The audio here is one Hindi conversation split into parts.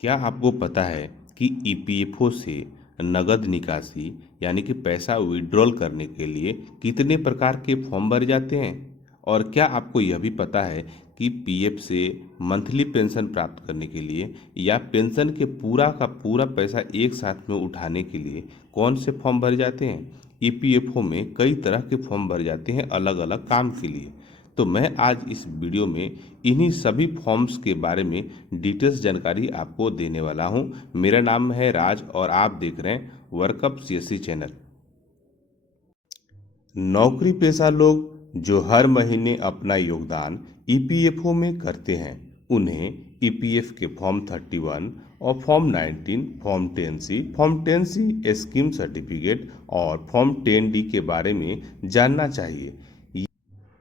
क्या आपको पता है कि ईपीएफओ से नगद निकासी यानी कि पैसा विड्रॉल करने के लिए कितने प्रकार के फॉर्म भरे जाते हैं? और क्या आपको यह भी पता है कि पीएफ से मंथली पेंशन प्राप्त करने के लिए या पेंशन के पूरा का पूरा पैसा एक साथ में उठाने के लिए कौन से फॉर्म भरे जाते हैं? ईपीएफओ में कई तरह के फॉर्म भरे जाते हैं अलग अलग काम के लिए। तो मैं आज इस वीडियो में इन्हीं सभी फॉर्म्स के बारे में डिटेल्स जानकारी आपको देने वाला हूं। मेरा नाम है राज और आप देख रहे हैं वर्कअप सीएससी चैनल। नौकरी पेशा लोग जो हर महीने अपना योगदान ईपीएफओ में करते हैं उन्हें ईपीएफ के फॉर्म 31 और form 19, form 10C, form 10C scheme certificate और फॉर्म 10D के बारे में जानना चाहिए।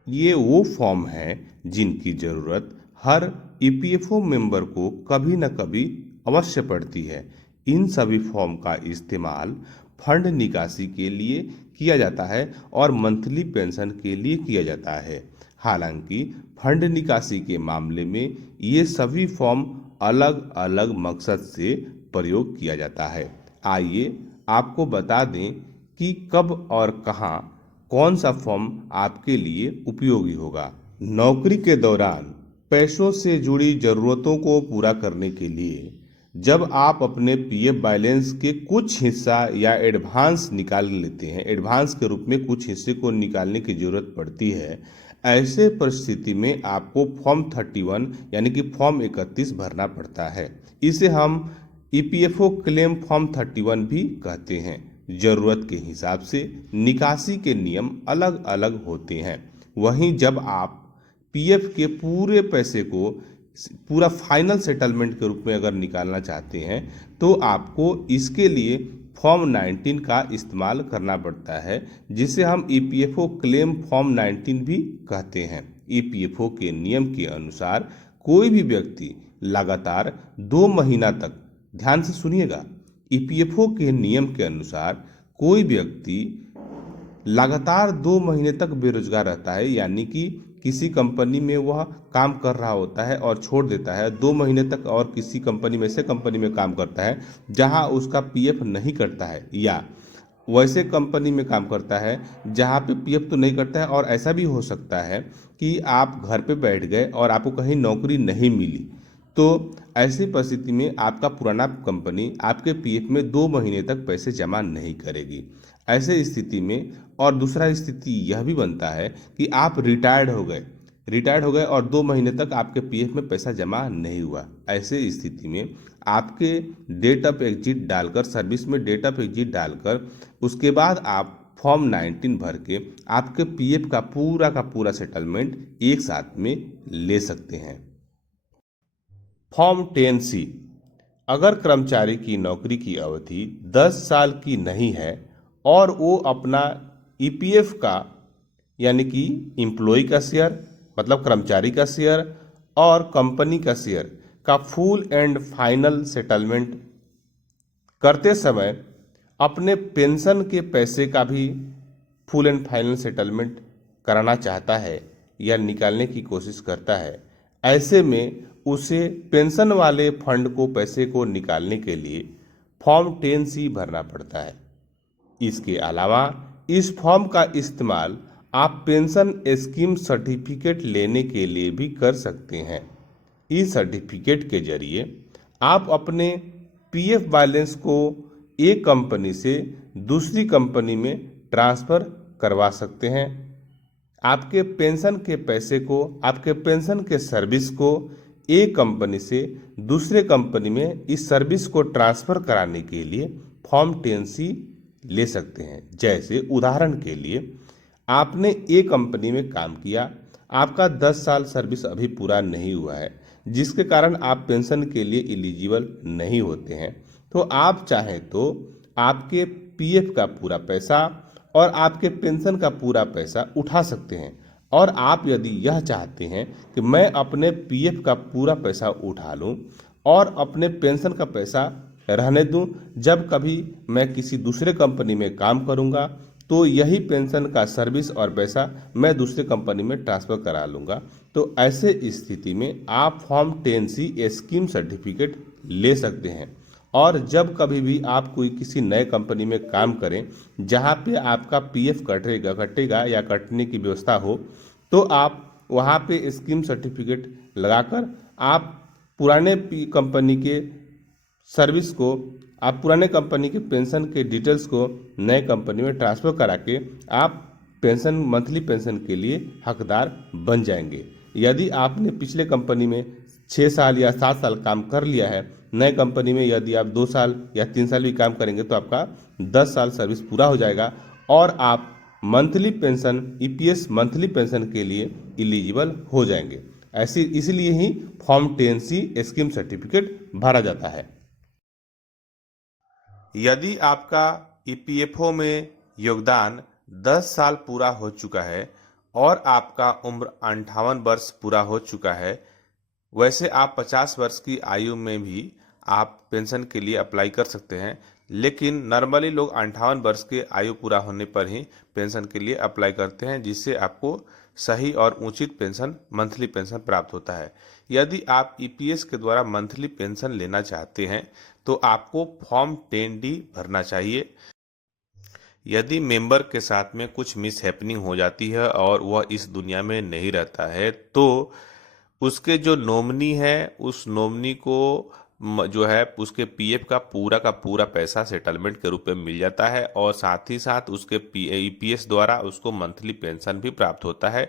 ये वो फॉर्म हैं जिनकी ज़रूरत हर ईपीएफओ मेंबर को कभी न कभी अवश्य पड़ती है। इन सभी फॉर्म का इस्तेमाल फंड निकासी के लिए किया जाता है और मंथली पेंशन के लिए किया जाता है। हालांकि फंड निकासी के मामले में ये सभी फॉर्म अलग अलग मकसद से प्रयोग किया जाता है। आइए आपको बता दें कि कब और कहाँ कौन सा फॉर्म आपके लिए उपयोगी होगा। नौकरी के दौरान पैसों से जुड़ी जरूरतों को पूरा करने के लिए जब आप अपने पीएफ बैलेंस के कुछ हिस्सा या एडवांस निकाल लेते हैं, एडवांस के रूप में कुछ हिस्से को निकालने की जरूरत पड़ती है, ऐसे परिस्थिति में आपको फॉर्म 31 यानी कि फॉर्म 31 भरना पड़ता है। इसे हम ईपीएफओ क्लेम फॉर्म 31 भी कहते हैं। जरूरत के हिसाब से निकासी के नियम अलग अलग होते हैं। वहीं जब आप पीएफ के पूरे पैसे को पूरा फाइनल सेटलमेंट के रूप में अगर निकालना चाहते हैं तो आपको इसके लिए फॉर्म 19 का इस्तेमाल करना पड़ता है, जिसे हम ईपीएफओ क्लेम फॉर्म 19 भी कहते हैं। ईपीएफओ के नियम के अनुसार कोई भी व्यक्ति लगातार 2 महीना तक, ध्यान से सुनिएगा, ईपीएफओ के नियम के अनुसार कोई व्यक्ति लगातार 2 महीने तक बेरोजगार रहता है, यानी कि किसी कंपनी में वह काम कर रहा होता है और छोड़ देता है 2 महीने तक और किसी कंपनी में से कंपनी में काम करता है जहां उसका पीएफ नहीं कटता है, या वैसे कंपनी में काम करता है जहां पे पीएफ तो नहीं कटता है। और ऐसा भी हो सकता है कि आप घर पे बैठ गए और आपको कहीं नौकरी नहीं मिली, तो ऐसी परिस्थिति में आपका पुराना कंपनी आपके पीएफ में 2 महीने तक पैसे जमा नहीं करेगी। ऐसे स्थिति में और दूसरा स्थिति यह भी बनता है कि आप रिटायर्ड हो गए और 2 महीने तक आपके पीएफ में पैसा जमा नहीं हुआ। ऐसे स्थिति में आपके डेट ऑफ एग्जिट डालकर, सर्विस में डेट ऑफ एग्जिट डालकर, उसके बाद आप फॉर्म 19 भर के आपके पीएफ का पूरा सेटलमेंट एक साथ में ले सकते हैं। फॉर्म 10C, अगर कर्मचारी की नौकरी की अवधि 10 साल की नहीं है और वो अपना ईपीएफ का यानी कि एम्प्लॉय का शेयर, मतलब कर्मचारी का शेयर और कंपनी का शेयर का फुल एंड फाइनल सेटलमेंट करते समय अपने पेंशन के पैसे का भी फुल एंड फाइनल सेटलमेंट कराना चाहता है या निकालने की कोशिश करता है, ऐसे में उसे पेंशन वाले फंड को पैसे को निकालने के लिए फॉर्म 10C भरना पड़ता है। इसके अलावा इस फॉर्म का इस्तेमाल आप पेंशन स्कीम सर्टिफिकेट लेने के लिए भी कर सकते हैं। इस सर्टिफिकेट के जरिए आप अपने पीएफ बैलेंस को एक कंपनी से दूसरी कंपनी में ट्रांसफ़र करवा सकते हैं। आपके पेंशन के पैसे को, आपके पेंशन के सर्विस को एक कंपनी से दूसरे कंपनी में इस सर्विस को ट्रांसफ़र कराने के लिए फॉर्म 10C ले सकते हैं। जैसे उदाहरण के लिए आपने एक कंपनी में काम किया, आपका 10 साल सर्विस अभी पूरा नहीं हुआ है, जिसके कारण आप पेंशन के लिए एलिजिबल नहीं होते हैं, तो आप चाहें तो आपके पीएफ का पूरा पैसा और आपके पेंशन का पूरा पैसा उठा सकते हैं। और आप यदि यह चाहते हैं कि मैं अपने पीएफ का पूरा पैसा उठा लूं और अपने पेंशन का पैसा रहने दूं, जब कभी मैं किसी दूसरे कंपनी में काम करूंगा तो यही पेंशन का सर्विस और पैसा मैं दूसरे कंपनी में ट्रांसफ़र करा लूँगा। तो ऐसे स्थिति में आप फॉर्म 10C स्कीम सर्टिफिकेट ले सकते हैं। और जब कभी भी आप कोई किसी नए कंपनी में काम करें जहां पे आपका पीएफ कटेगा या कटने की व्यवस्था हो, तो आप वहां पे स्कीम सर्टिफिकेट लगाकर आप पुराने कंपनी के सर्विस को, आप पुराने कंपनी के पेंशन के डिटेल्स को नए कंपनी में ट्रांसफ़र करा के आप पेंशन, मंथली पेंशन के लिए हकदार बन जाएंगे। यदि आपने पिछले कंपनी में 6 साल या 7 साल काम कर लिया है, नए कंपनी में यदि आप 2 साल या 3 साल भी काम करेंगे तो आपका 10 साल सर्विस पूरा हो जाएगा और आप monthly pension, EPS monthly pension के लिए एलिजिबल हो जाएंगे। ऐसी इसलिए ही फॉर्म 10C स्कीम सर्टिफिकेट भरा जाता है। यदि आपका ईपीएफओ में योगदान 10 साल पूरा हो चुका है और आपका उम्र 58 वर्ष पूरा हो चुका है, वैसे आप 50 वर्ष की आयु में भी आप पेंशन के लिए अप्लाई कर सकते हैं, लेकिन नॉर्मली लोग 58 वर्ष के आयु पूरा होने पर ही पेंशन के लिए अप्लाई करते हैं, जिससे आपको सही और उचित पेंशन, मंथली पेंशन प्राप्त होता है। यदि आप ईपीएस के द्वारा मंथली पेंशन लेना चाहते हैं तो आपको फॉर्म 10D भरना चाहिए। यदि मेंबर के साथ में कुछ मिस हैपनिंग हो जाती है और वह इस दुनिया में नहीं रहता है, तो उसके जो नॉमिनी है उस नॉमिनी को जो है उसके पीएफ का पूरा पैसा सेटलमेंट के रूप में मिल जाता है और साथ ही साथ उसके ईपीएस द्वारा उसको मंथली पेंशन भी प्राप्त होता है।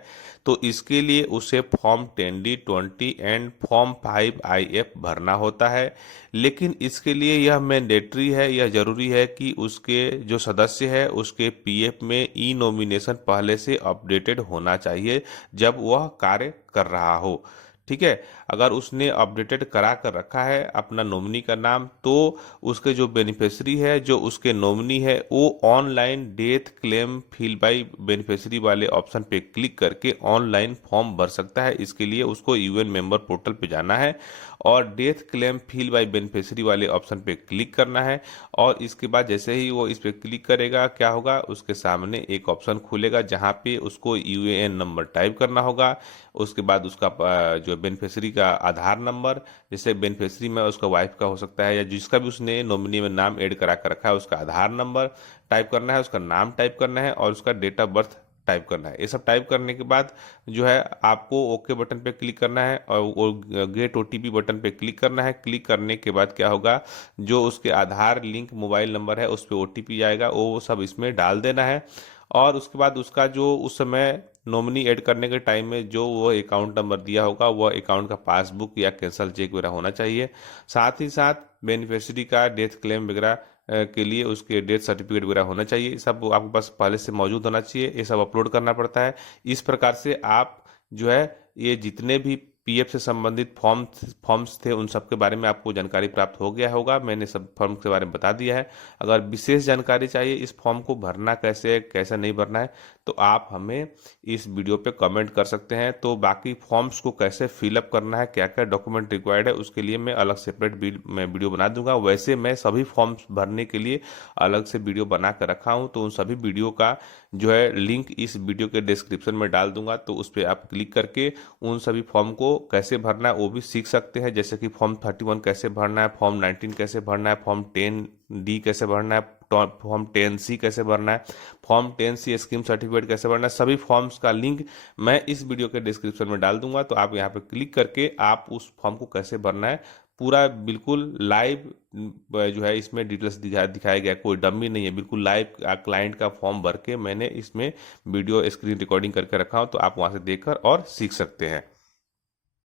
तो इसके लिए उसे form 10D, 20 and form 5IF भरना होता है। लेकिन इसके लिए यह मैंडेटरी है, यह जरूरी है कि उसके जो सदस्य है उसके पीएफ में ई नॉमिनेशन पहले से अपडेटेड होना चाहिए जब वह कार्य कर रहा हो। ठीक है, अगर उसने अपडेटेड करा कर रखा है अपना नॉमिनी का नाम, तो उसके जो बेनिफिशियरी है, जो उसके नॉमिनी है, वो online death claim fill by beneficiary वाले ऑप्शन पे क्लिक करके ऑनलाइन फॉर्म भर सकता है। इसके लिए उसको यूएन मेंबर पोर्टल पे जाना है और death claim fill by beneficiary वाले ऑप्शन पे क्लिक करना है और इसके बाद जैसे ही वो इस पे क्लिक करेगा, क्या होगा, उसके सामने एक ऑप्शन खुलेगा जहाँ पे उसको यूएएन नंबर टाइप करना होगा। उसके बाद उसका जो बेनिफिशियरी का आधार नंबर, जैसे बेनिफिशियरी में उसका वाइफ का हो सकता है या जिसका भी उसने नॉमिनी में नाम ऐड करा कर रखा है, उसका आधार नंबर टाइप करना है, उसका नाम टाइप करना है और उसका डेट ऑफ बर्थ टाइप करना है। ये सब टाइप करने के बाद जो है आपको ओके बटन पे क्लिक करना है और वो गेट ओटीपी बटन पे क्लिक करना है। क्लिक करने के बाद क्या होगा, जो उसके आधार लिंक मोबाइल नंबर है उस पर ओटीपी जाएगा, वो सब इसमें डाल देना है और उसके बाद उसका जो उस समय नॉमिनी ऐड करने के टाइम में जो वो अकाउंट नंबर दिया होगा वह अकाउंट का पासबुक या कैंसल चेक वगैरह होना चाहिए। साथ ही साथ बेनिफिशियरी का डेथ क्लेम वगैरह के लिए उसके डेथ सर्टिफिकेट वगैरह होना चाहिए। सब आपके पास पहले से मौजूद होना चाहिए, ये सब अपलोड करना पड़ता है। इस प्रकार से आप जो है ये जितने भी पीएफ से संबंधित फॉर्म्स थे उन सब के बारे में आपको जानकारी प्राप्त हो गया होगा। मैंने सब फॉर्म के बारे में बता दिया है। अगर विशेष जानकारी चाहिए इस फॉर्म को भरना कैसे कैसे नहीं भरना है, तो आप हमें इस वीडियो पे कमेंट कर सकते हैं। तो बाकी फॉर्म्स को कैसे फिलअप करना है, क्या क्या डॉक्यूमेंट रिक्वायर्ड है, उसके लिए मैं अलग सेपरेट मैं वीडियो बना दूंगा। वैसे मैं सभी फॉर्म्स भरने के लिए अलग से वीडियो बना कर रखा हूँ, तो उन सभी वीडियो का जो है लिंक इस वीडियो के डिस्क्रिप्शन में डाल दूंगा। तो उस पर आप क्लिक करके उन सभी फॉर्म को कैसे भरना है वो भी सीख सकते हैं। जैसे कि फॉर्म 31 कैसे भरना है, फॉर्म 19 कैसे भरना है, फॉर्म 10D कैसे भरना है, फॉर्म 10C कैसे भरना है, फॉर्म 10C स्कीम सर्टिफिकेट कैसे भरना है। सभी फॉर्म्स का लिंक मैं इस वीडियो के डिस्क्रिप्शन में डाल दूंगा। तो आप यहाँ पे क्लिक करके आप उस फॉर्म को कैसे भरना है पूरा बिल्कुल लाइव जो है इसमें डिटेल्स दिखाया गया, कोई डमी नहीं है, बिल्कुल लाइव क्लाइंट का फॉर्म भर के मैंने इसमें वीडियो स्क्रीन रिकॉर्डिंग करके रखा हूँ। तो आप वहाँ से देखकर और सीख सकते हैं।